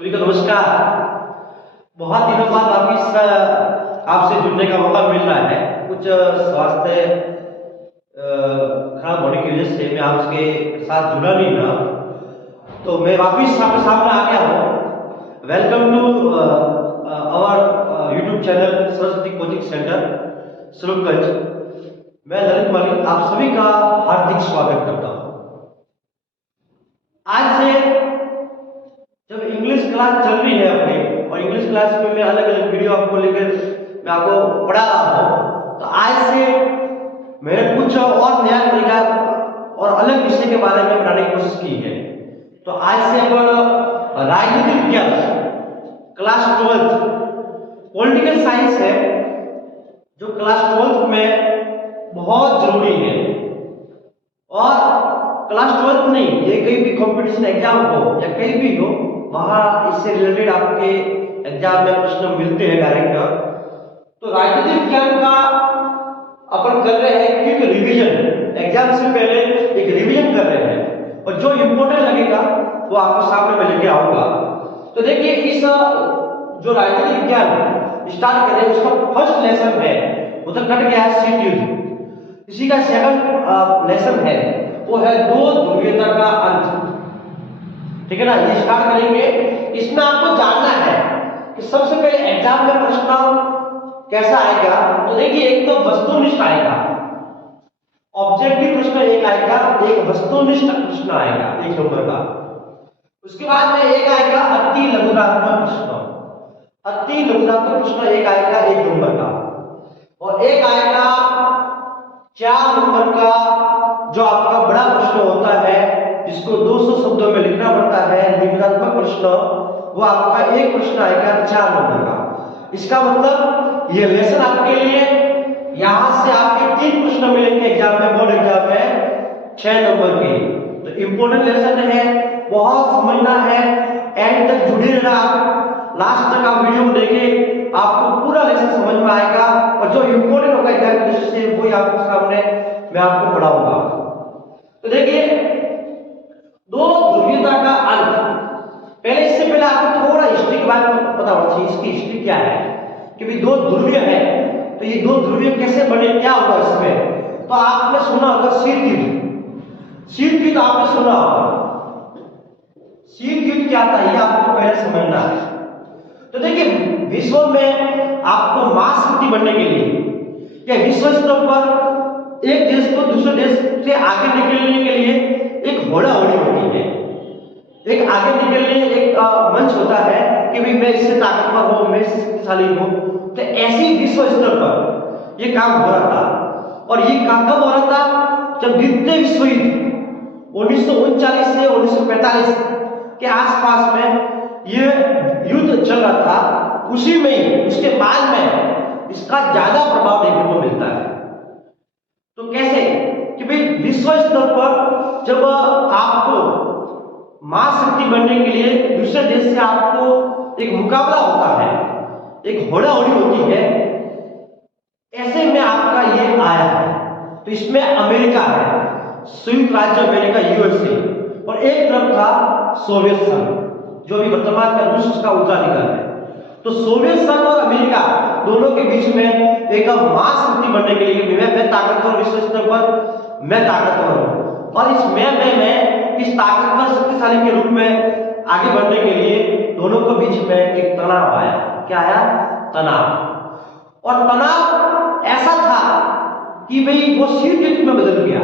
सभी को नमस्कार। बहुत दिनों बाद वापिस आपसे जुड़ने का मौका मिल रहा है। कुछ स्वास्थ्य खराब होने की वजह से मैं आपके साथ जुड़ा नहीं रहा, तो मैं वापिस आपके सामने आ गया हूँ। Welcome to our YouTube channel Saraswati coaching centre Sulabhganj. मैं ललित मलिक आप सभी का हार्दिक स्वागत करता हूँ। आज से जब इंग्लिश क्लास चल रही है अपनी, और इंग्लिश क्लास में मैं अलग अलग वीडियो आपको लेकर मैं आपको पढ़ा रहा हूँ, तो आज से मैंने कुछ और नया तरीका और अलग विषय के बारे में पढ़ाने की कोशिश की है। तो आज से अपन राजनीतिक विज्ञान क्लास 12 पॉलिटिकल साइंस है, जो क्लास 12 में बहुत जरूरी है। और क्लास 12 नहीं, ये कहीं भी कंपटीशन एग्जाम हो या कहीं भी हो, वहां इससे रिलेटेड आपके एग्जाम में प्रश्न मिलते हैं डायरेक्ट। तो राजनीतिक विज्ञान का अपन कर रहे हैं क्विक रिवीजन, एग्जाम से पहले एक रिवीजन कर रहे हैं, और जो इंपॉर्टेंट लगेगा वो आपके सामने मैं लेके आऊंगा। तो देखिए, इस जो राजनीतिक विज्ञान स्टार्ट कर रहे हैं उसका फर्स्ट लेसन है, वो तो कट गया है शीट युद्ध। इसी का सेकंड लेसन है, वो है दो ध्रुवीयता का अंत। ठीक है ना, ये स्टार्ट करेंगे। इसमें आपको जानना है कि सबसे पहले एग्जाम में प्रश्न कैसा आएगा। तो देखिए, एक तो वस्तुनिष्ठ आएगा, ऑब्जेक्टिव प्रश्न एक आएगा, एक वस्तुनिष्ठ प्रश्न आएगा 1 नंबर का। उसके बाद में एक आएगा अति लघुतात्मक प्रश्न, अति लघुतात्मक प्रश्न एक आएगा 1 नंबर का, और एक आएगा 4 नंबर का जो आपका बड़ा प्रश्न होता है, जिसको 200 शब्दों में लिखना पड़ता है, लिंगात्मक प्रश्न, वो आपका एक प्रश्न आएगा 4 नंबर का। इसका मतलब ये लेसन आपके लिए यहां से आपके 3 प्रश्न मिलेंगे एग्जाम में, बोर्ड एग्जाम में 6 नंबर के। तो इंपॉर्टेंट लेसन है, बहुत समझना है, एंड तक जुड़े रहना, लास्ट तक आप वीडियो देखें, आपको पूरा लेसन समझ में आएगा, और जो इंपॉर्टेंट होगा एग्जाम की दृष्टि से वही आपके सामने मैं आपको पढ़ाऊंगा। तो देखिए, दो ध्रुवीयता का अंत, पहले इससे पहले आपको थोड़ा हिस्ट्री के बारे में पता होना चाहिए। इसकी हिस्ट्री क्या है कि भाई दो ध्रुवीय है, तो ये दो ध्रुवीय कैसे बने, क्या होगा इसमें। तो आपने सुना होगा शीत युद्ध, शीत युद्ध आपने सुना होगा। शीत युद्ध क्या था ये आपको पहले समझना है। तो देखिए, विश्व में आपको महाशक्ति बनने के लिए या विश्व स्तर पर एक देश को दूसरे देश से आगे निकलने के लिए एक होड़ा-होड़ी होती है, एक आगे निकलने एक मंच होता है कि भाई मैं इससे ताकतवर हूं, मैं इससे शक्तिशाली हूं। तो ऐसे ही विश्व स्तर पर ये काम हो रहा था, और ये काम कब हो रहा था, जब द्वितीय विश्व युद्ध 1939 से 1945 के आसपास में ये युद्ध चल रहा था। उसी में ही उसके बाद में इसका ज्यादा प्रभाव देखने को मिलता है। तो कैसे कि भाई विश्व स्तर पर जब आपको महाशक्ति बनने के लिए दूसरे देश से आपको एक मुकाबला होता है, एक होड़ा-होड़ी होती है, ऐसे में आपका ये आया है। तो इसमें अमेरिका है, संयुक्त राज्य अमेरिका यूएसए, और एक तरफ था सोवियत संघ, जो भी वर्तमान में रूस का उत्तराधिकारी है। तो सोवियत संघ और अमेरिका दोनों के बीच में एक महाशक्ति बनने के लिए मैं ताकतवर, विश्व स्तर पर मैं ताकतवर हूं, और इस मैं इस ताकतवर शक्तिशाली के रूप में आगे बढ़ने के लिए दोनों के बीच में एक तनाव आया। क्या आया? तनाव। और तनाव ऐसा था कि भाई वो शीत युद्ध में बदल गया,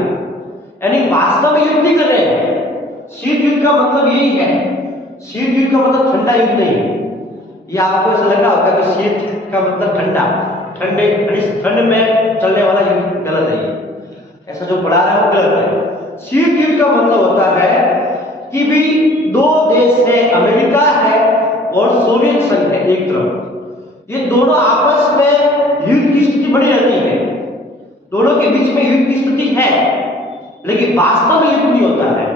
यानी वास्तव में युद्ध नहीं कर रहे हैं। शीत युद्ध का मतलब यही है, शीत युद्ध का मतलब ठंडा युद्ध नहीं। ये आपको ऐसा लग रहा होगा कि शीत का मतलब ठंडा, ठंडे ठंड में चलने वाला युद्ध गलत है, ऐसा जो पढ़ा रहा है वो गलत है। शीत युद्ध का मतलब होता है कि भी दो देश है, अमेरिका है और सोवियत संघ है एक तरफ, ये दोनों आपस में युद्ध की स्थिति बनी रहती है, दोनों के बीच में युद्ध की स्थिति है, लेकिन वास्तव में युद्ध नहीं होता है।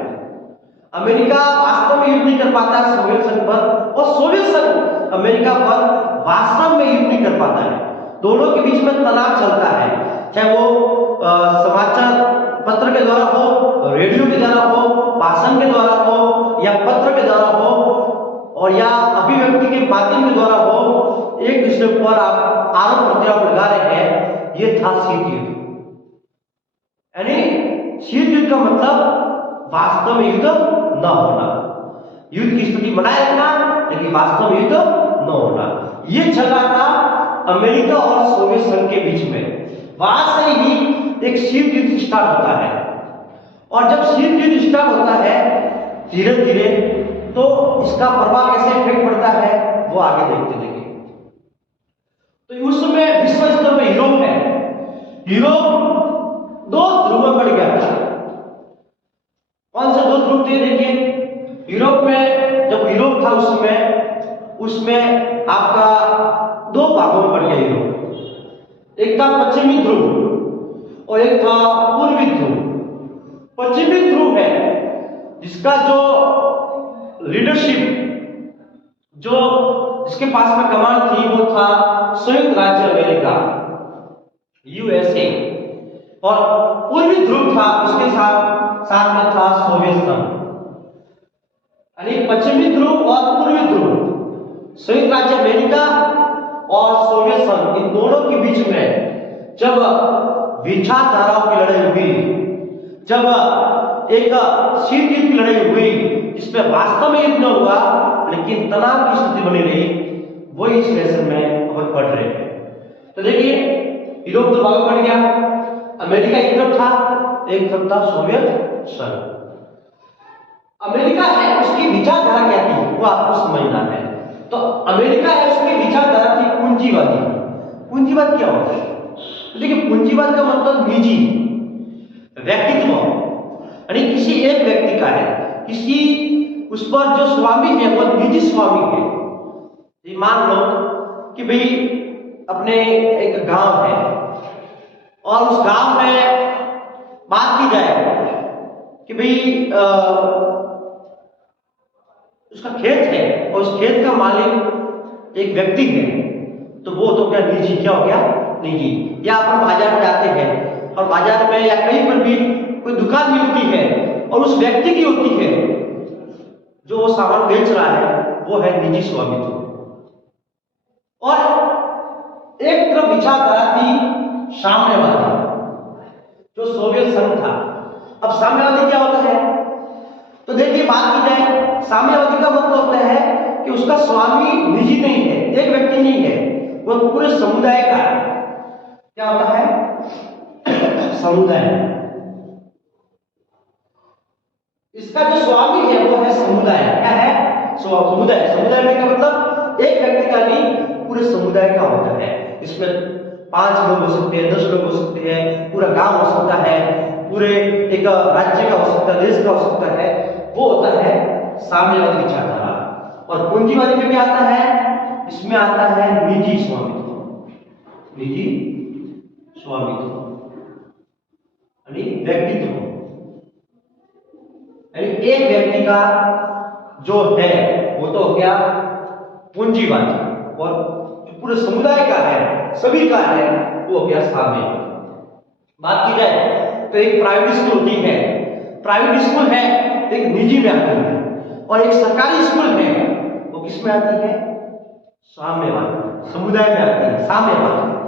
अमेरिका वास्तव में युद्ध नहीं कर पाता है सोवियत संघ पर, और सोवियत संघ अमेरिका पर वास्तव में युद्ध नहीं कर पाता है। दोनों के बीच में तनाव चलता है, चाहे वो समाचार पत्र के द्वारा हो, रेडियो के द्वारा हो, भाषण के द्वारा हो, या पत्र के द्वारा हो, और या व्यक्ति के माध्यम के द्वारा वो एक दूसरे पर आरोप प्रत्यारोप लगा रहे हैं, ये था शीत युद्ध। यानी शीत युद्ध का मतलब वास्तव में युद्ध न होना, युद्ध की स्थिति बनाए रखना लेकिन वास्तव में युद्ध न होना। ये चल रहा था अमेरिका और सोवियत संघ के बीच में। वहां से ही एक शीत युद्ध स्टार्ट होता है, और जब शीत युद्ध स्टार्ट होता है धीरे धीरे, तो इसका प्रभाव कैसे इफेक्ट पड़ता है वो आगे देखते देंगे। तो उस समय विश्व स्तर पर यूरोप है, यूरोप दो ध्रुव में बढ़ गया था। कौन से दो ध्रुव थे? देखिए, यूरोप में जब यूरोप था उसमें आपका दो भागों में बढ़ गया यूरोप। एक था पश्चिमी ध्रुव और एक था पूर्वी ध्रुव। पश्चिमी ध्रुव है जिसका जो लीडरशिप, जो जिसके पास में कमान थी वो था संयुक्त राज्य अमेरिका, यूएसए। और पूर्वी ध्रुव था, उसके साथ में था सोवियत संघ। यानी पश्चिमी ध्रुव और पूर्वी ध्रुव, संयुक्त राज्य अमेरिका और सोवियत संघ, इन दोनों के बीच में जब विचारधाराओं की लड़ाई हुई, जब एक शीत युद्ध की लड़ाई हुई, इसमें वास्तव में युद्ध न हुआ लेकिन तनाव की स्थिति बनी रही, वो इस लेसन में अपन पढ़ रहे हैं। तो देखिए, यूरोप दो भागों में बढ़ गया। अमेरिका एक तरफ था, एक तरफ था सोवियत संघ। अमेरिका है, उसकी विचारधारा क्या थी वो आपको समझना है। तो अमेरिका है, उसकी विचारधारा थी पूंजीवादी। पूंजीवाद क्या होता है? तो देखिए, पूंजीवाद का मतलब निजी व्यक्तित्व, यानी किसी एक व्यक्ति का है, किसी उस पर जो स्वामी है वो निजी स्वामी है। ये मान लो कि भाई अपने एक गांव है और उस गांव में बात की जाए कि भाई उसका खेत है और उस खेत का मालिक एक व्यक्ति है, तो वो तो क्या निजी, क्या हो गया निजी। या अपन बाजार में जाते हैं और बाजार में या कहीं पर भी कोई दुकान मिलती है और उस व्यक्ति की होती है, जो वो सामान बेच रहा है वो है निजी स्वामित्व। और एक तरफ विचारधारा थी साम्यवादी, जो सोवियत संघ था। अब साम्यवादी क्या होता है? तो देखिए, बात की जाए, साम्यवादी का मतलब होता है कि उसका स्वामी निजी नहीं है, एक व्यक्ति नहीं है, वो पूरे समुदाय का है। क्या होता है? समुदाय। इसका जो स्वामी है वो है समुदाय। क्या है? समुदाय। समुदाय में क्या मतलब? एक व्यक्ति का नहीं, पूरे समुदाय का होता है। इसमें 5 लोग हो सकते हैं, 10 लोग हो सकते हैं, पूरा गांव हो सकता है, पूरे एक राज्य का हो सकता है, देश का हो सकता है। वो होता है साम्यवादी विचारधारा। और पूंजीवादी में क्या आता है? इसमें आता है निजी स्वामित्व। निजी स्वामित्व यानी व्यक्तित्व, यानी एक व्यक्ति का जो है वो तो हो गया पूंजीवादी, और जो पूरे समुदाय का है, सभी का है, वो हो गया साम्यवादी। बात की जाए तो एक प्राइवेट स्कूल होती है, प्राइवेट स्कूल है एक निजी में आती है, और एक सरकारी स्कूल है वो किस में आती है? साम्यवादी, समुदाय में आती है, साम्यवादी।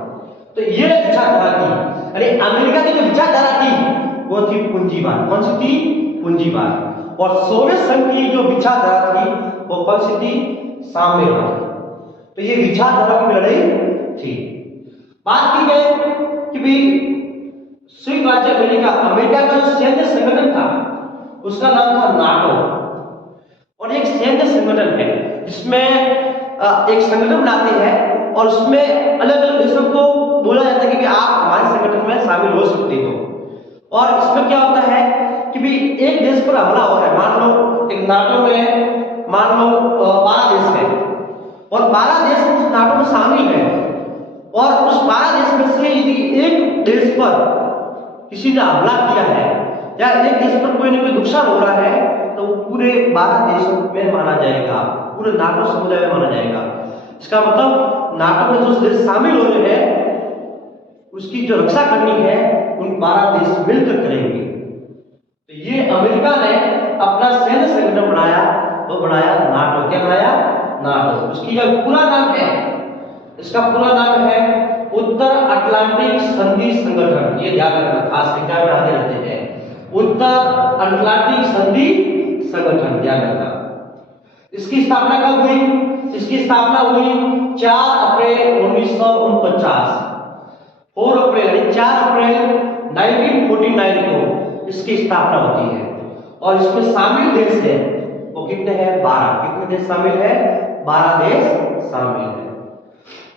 तो ये विचारधारा थी, अरे अमेरिका की जो विचारधारा थी वो थी पूंजीवाद। कौन सी थी? पूंजीवाद। और सोवियत संघ की जो विचारधारा थी वो कौन सी थी? साम्यवाद। तो ये विचारधारा की लड़ाई थी। बात की गई कि भाई संयुक्त राज्य अमेरिका, अमेरिका का जो सैन्य संगठन था उसका नाम था नाटो, और एक सैन्य संगठन है जिसमें एक संगठन बनाते हैं और उसमें अलग अलग देशों को बोला जाता है कि आप हमारे संगठन में शामिल हो सकते हो। और इसमें क्या होता है कि भाई एक देश पर हमला हो रहा है, मान लो एक नाटो में मान लो 12 देश है, और 12 देश उस नाटो में शामिल है, और उस 12 देश में से यदि एक देश पर किसी ने हमला किया है या एक देश पर कोई न कोई नुकसान हो रहा है, तो वो पूरे 12 देशों में माना जाएगा, पूरे नाटो समुदाय में माना जाएगा। इसका मतलब नाटो में जो देश शामिल हो रहे हैं उसकी जो रक्षा करनी है उन 12 देश मिलकर करेंगे। तो ये अमेरिका ने अपना सैन्य संगठन बनाया, तो बनाया नाटो। क्या बनाया? नाटो। इसकी जो पूरा नाम है, इसका पूरा नाम है उत्तर अटलांटिक संधि संगठन। ये ध्यान रखना, खास एग्जाम में आते रहते हैं। उत्तर अटलांटिक संधि संगठन, ध्यान रखना। इसकी स्थापना कब हुई? इसकी स्थापना हुई 4 अप्रैल 1949। 4 अप्रैल यानी 4 अप्रैल 1949 को इसकी स्थापना होती है। और इसमें शामिल देश है वो कितने हैं? 12। कितने देश शामिल है? 12 देश शामिल है।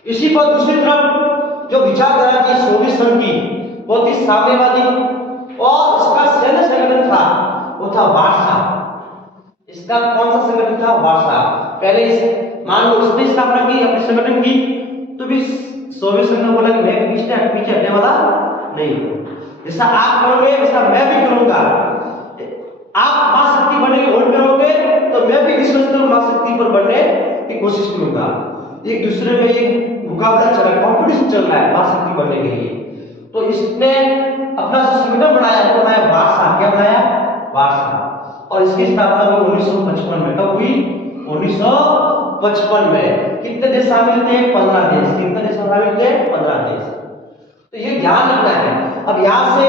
इसी पर दूसरी तरफ जो विचारधारा थी सोवियत संघ की, वो थी साम्यवादी, और इसका सैन्य संगठन था वो था वार्सा। इसका कौन सा संगठन था? वार्सा। पहले मान लो इसने स्थापना की अपने संगठन की, तो भी सोवियत संघ ने बोला कि मैं पीछे हटने वाला नहीं हूं, जैसा आप करोगे वैसा मैं भी करूंगा। आप महाशक्ति बनने की होड़ करोगे तो मैं भी विश्व स्तर महाशक्ति पर बनने की कोशिश करूंगा। एक दूसरे में एक मुकाबला चल रहा है, कॉम्पिटिशन चल रहा है महाशक्ति बनने के लिए। तो इसने अपना संगठन बनाया, तो बनाया वार्सा। क्या बनाया? वार्सा। और इसकी स्थापना हुई 1955 में। कब हुई? 1955 में। कितने देश शामिल थे? 15 देश। कितने देश शामिल थे? 15 देश। तो ये ध्यान रखना है। अब यहां से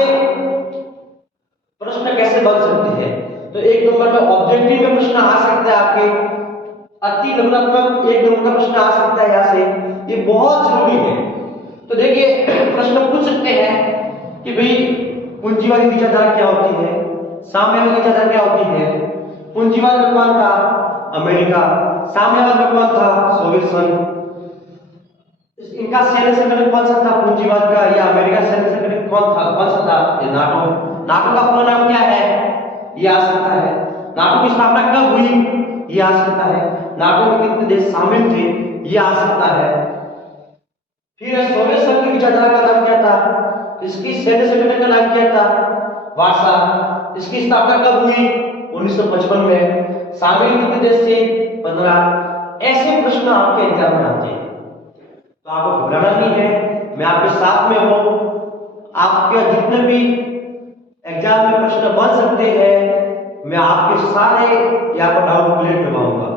प्रश्न कैसे बन सकते हैं? तो एक नंबर में ऑब्जेक्टिव में प्रश्न आ सकता है आपके, अति लघुनात्मक 1 नंबर का प्रश्न आ सकता है यहां से। ये बहुत जरूरी है। तो देखिए प्रश्न पूछ सकते हैं कि भाई पूंजीवादी विचारधारा क्या होती है, साम्यवादी विचारधारा क्या होती है। पूंजीवाद में कौन था? अमेरिका। साम्यवाद में कौन था? सोवियत संघ। इनका सैन्य संगठन कौन सा था? पूंजीवाद का। या अमेरिका सैन्य संगठन कौन सा था? ये नाटो। नाटो का पूरा नाम क्या है? ये आ सकता है। नाटो की स्थापना कब हुई? ये आ सकता है। नाटो में कितने देश शामिल थे? ये आ सकता है। फिर सोवियत संघ की विचारधारा का नाम क्या था? इसकी सैन्य संगठन का नाम क्या था? वार्सा। इसकी स्थापना कब हुई? 1955 में। शामिल कितने देश थे? 15। ऐसे प्रश्न आपके एग्जाम में आते हैं, तो आपको घबराना नहीं है, मैं आपके साथ में हूं। आपके जितने भी एग्जाम में प्रश्न बन सकते हैं, मैं आपके सारे यहाँ पर डाउट क्लियर करवाऊंगा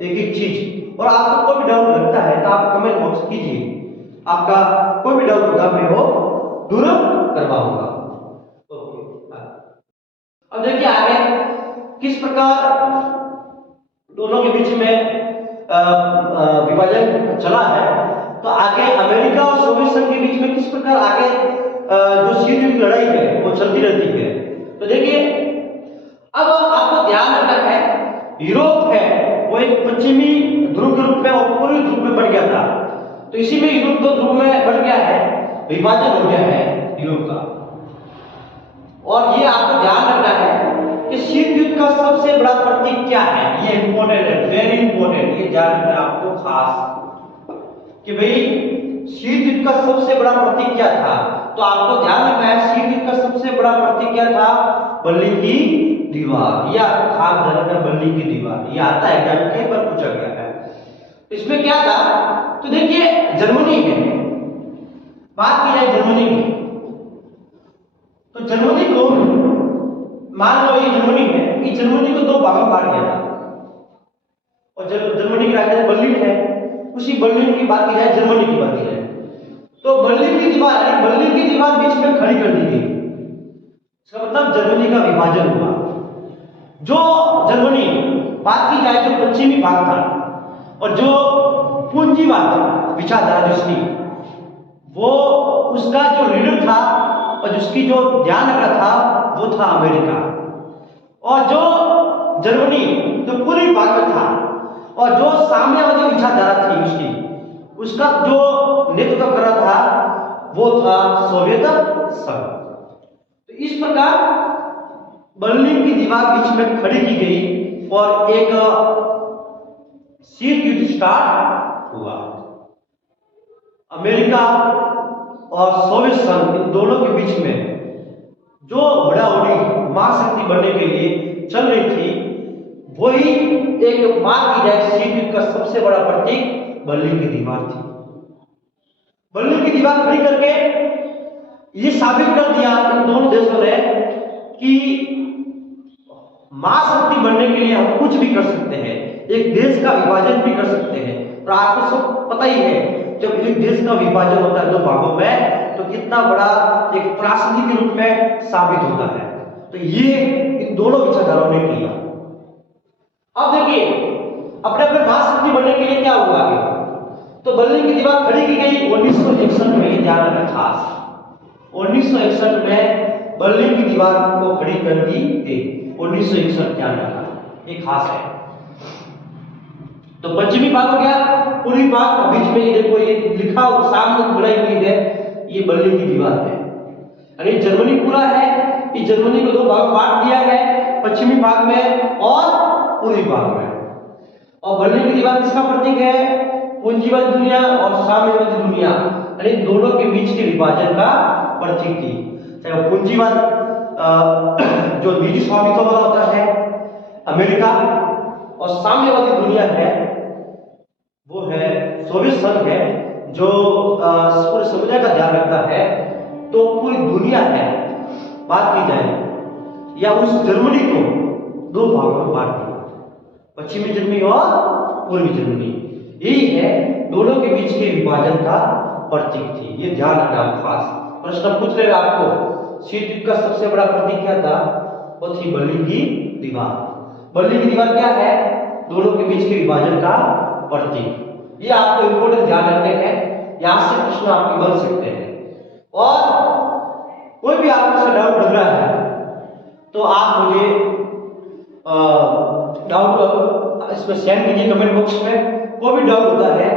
एक एक चीज। और आपको कोई भी डाउट लगता है तो आप कमेंट बॉक्स कीजिए, आपका कोई भी डाउट होगा मैं वो दूर करवाऊंगा। ओके, अब देखिए आगे किस प्रकार दोनों के बीच में विभाजन चला है। तो आगे अमेरिका और सोवियत संघ के बीच में किस प्रकार आगे जो शीत युद्ध लड़ाई है वो चलती रहती है। तो देखिए अब आपको ध्यान रखना है, यूरोप है वो एक पश्चिमी ध्रुव के रूप में और पूर्वी ध्रुव में बढ़ गया था। तो इसी में यूरोप 2 ध्रुव में बढ़ गया है, विभाजन हो गया है यूरोप का। और ये आपको ध्यान रखना है कि शीत युद्ध का सबसे बड़ा प्रतीक क्या है। ये इंपॉर्टेंट है, वेरी इंपॉर्टेंट। ये ध्यान रखना है आपको खास कि भाई शीत युद्ध का सबसे बड़ा प्रतीक क्या था। तो आपको ध्यान रखना है शीत युद्ध का सबसे बड़ा प्रतीक क्या था? बर्लिन की दीवार। या खास ध्यान रखना, बर्लिन की दीवार। ये आता है एग्जाम में कई बार पूछा गया है। इसमें क्या था? तो देखिए जर्मनी में बात की जाए जर्मनी की, तो जर्मनी को मान लो ये जर्मनी है, ये जर्मनी को 2 भागों में बांट दिया था। और जर्मनी की राजधानी बर्लिन है, उसी बर्लिन की बात की जाए, जर्मनी की बात की जाए, तो बर्लिन की दीवार बीच में खड़ी कर दी गई। इसका मतलब जर्मनी का विभाजन हुआ। जो जर्मनी बात की जाए जो पश्चिमी भाग था, और जो पूंजीवाद विचारधारा जिसकी, वो उसका जो लीडर था और जिसकी जो ध्यान रखा था वो था अमेरिका। और जो जर्मनी जो पूर्वी भाग में था और जो साम्यवादी विचारधारा थी उसका जो नेतृत्व कर रहा था वो था सोवियत संघ। तो इस प्रकार बर्लिन की दीवार बीच में खड़ी की गई और एक शीत युद्ध स्टार्ट हुआ। अमेरिका और सोवियत संघ इन दोनों के बीच में जो होड़ी महाशक्ति बनने के लिए चल रही थी, वही एक बात की जाए शीत युद्ध का सबसे बड़ा प्रतीक बर्लिन की दीवार थी। बर्लिन की दीवार खड़ी करके ये साबित कर दिया इन दोनों देशों ने कि महाशक्ति बनने के लिए हम कुछ भी कर सकते हैं। एक देश का विभाजन भी कर सकते हैं। और आपको सब पता ही है जब एक देश का विभाजन होता है दो भागों में तो कितना बड़ा एक त्रासदी के रूप में साबित होता है। तो ये इन दोनों विचारधाराओं ने किया। अब देखिए अपने अपने महाशक्ति बनने के लिए क्या हुआ आगे, तो बर्लिन की दीवार खड़ी की गई 1961 में। ध्यान रखना खास, 1961 में बर्लिन की दीवार को खड़ी कर दी गई। 1961 ध्यान रखना, ये खास है। तो पश्चिमी भाग हो गया, पूर्वी भाग, बीच में ये देखो ये लिखा सामने बनाई हुई है, ये बर्लिन की दीवार है। यानी जर्मनी पूरा है, इस जर्मनी को दो भाग बांट दिया है, पश्चिमी भाग में और पूर्वी भाग में। और बर्लिन की दीवार किसका प्रतीक है? पूंजीवादी दुनिया और साम्यवादी दुनिया, यानी दोनों के बीच के विभाजन का प्रतीक थी। चाहे पूंजीवाद जो निजी स्वामित्व वाला होता है अमेरिका, और साम्यवादी दुनिया है वो है सोवियत संघ है, जो पूरे समुदाय का ध्यान रखता है। तो पूरी दुनिया है बात की जाए या उस जर्मनी को दो भागों में बांट दिया, पश्चिमी जर्मनी और पूर्वी जर्मनी। यही है दोनों के बीच के विभाजन का प्रतीक थी। ये ध्यान रखना खास, प्रश्न पूछ लेगा आपको शीत युद्ध का सबसे बड़ा प्रतीक क्या था? वो थी बर्लिन की दीवार। बर्लिन की दीवार क्या है? दोनों के बीच के विभाजन का प्रतीक। ये आपको इंपोर्टेंट ध्यान रखने हैं, यहां से प्रश्न आपके बन सकते हैं। और कोई भी आपको डाउट लग रहा है तो आप मुझे डाउट इसमें सेंड कीजिए कमेंट बॉक्स में। कोई भी डाउट होता है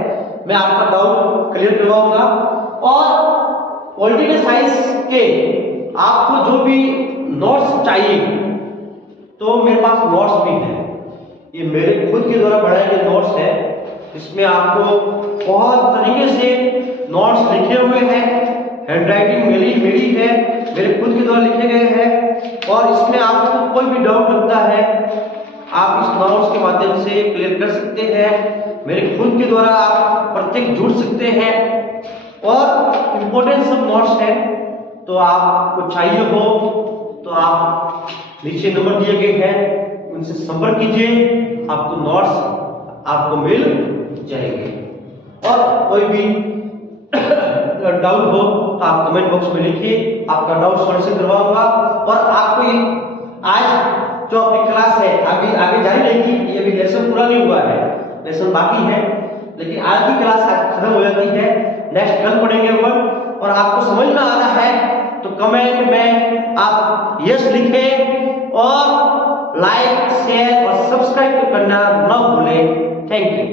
मैं आपका डाउट क्लियर करवाऊंगा। और पॉलिटिकल साइंस के आपको जो भी नोट्स चाहिए तो मेरे पास नोट्स भी है, ये मेरे खुद के द्वारा बनाए गए नोट्स है। इसमें आपको बहुत तरीके से नोट्स लिखे हुए हैं, हैंडराइटिंग मेरी है, मेरे खुद के द्वारा लिखे गए हैं। और इसमें आपको कोई भी डाउट लगता है आप इस नोट्स के माध्यम से क्लियर कर सकते हैं। मेरे खुद के द्वारा आप प्रत्येक जुड़ सकते हैं। और इम्पोर्टेंट सब नोट्स हैं, तो आपको चाहिए हो तो आप नीचे नंबर दिए गए हैं उनसे संपर्क कीजिए, आपको नोट्स आपको मिल जाएंगे। और कोई भी डाउट हो तो आप कमेंट बॉक्स में लिखिए, आपका डाउट सॉल्यूशन करवाऊंगा। और आपको ये आज जो अपनी क्लास है आगे जारी रहेगी, ये अभी लेसन पूरा नहीं हुआ है, लेसन बाकी है, लेकिन आज की क्लास आज खत्म हो जाती है। नेक्स्ट कल पढ़ेंगे अपन। और आपको समझ में आ रहा है तो कमेंट में आप यस लिखें और लाइक शेयर और सब्सक्राइब करना न भूलें। Thank you.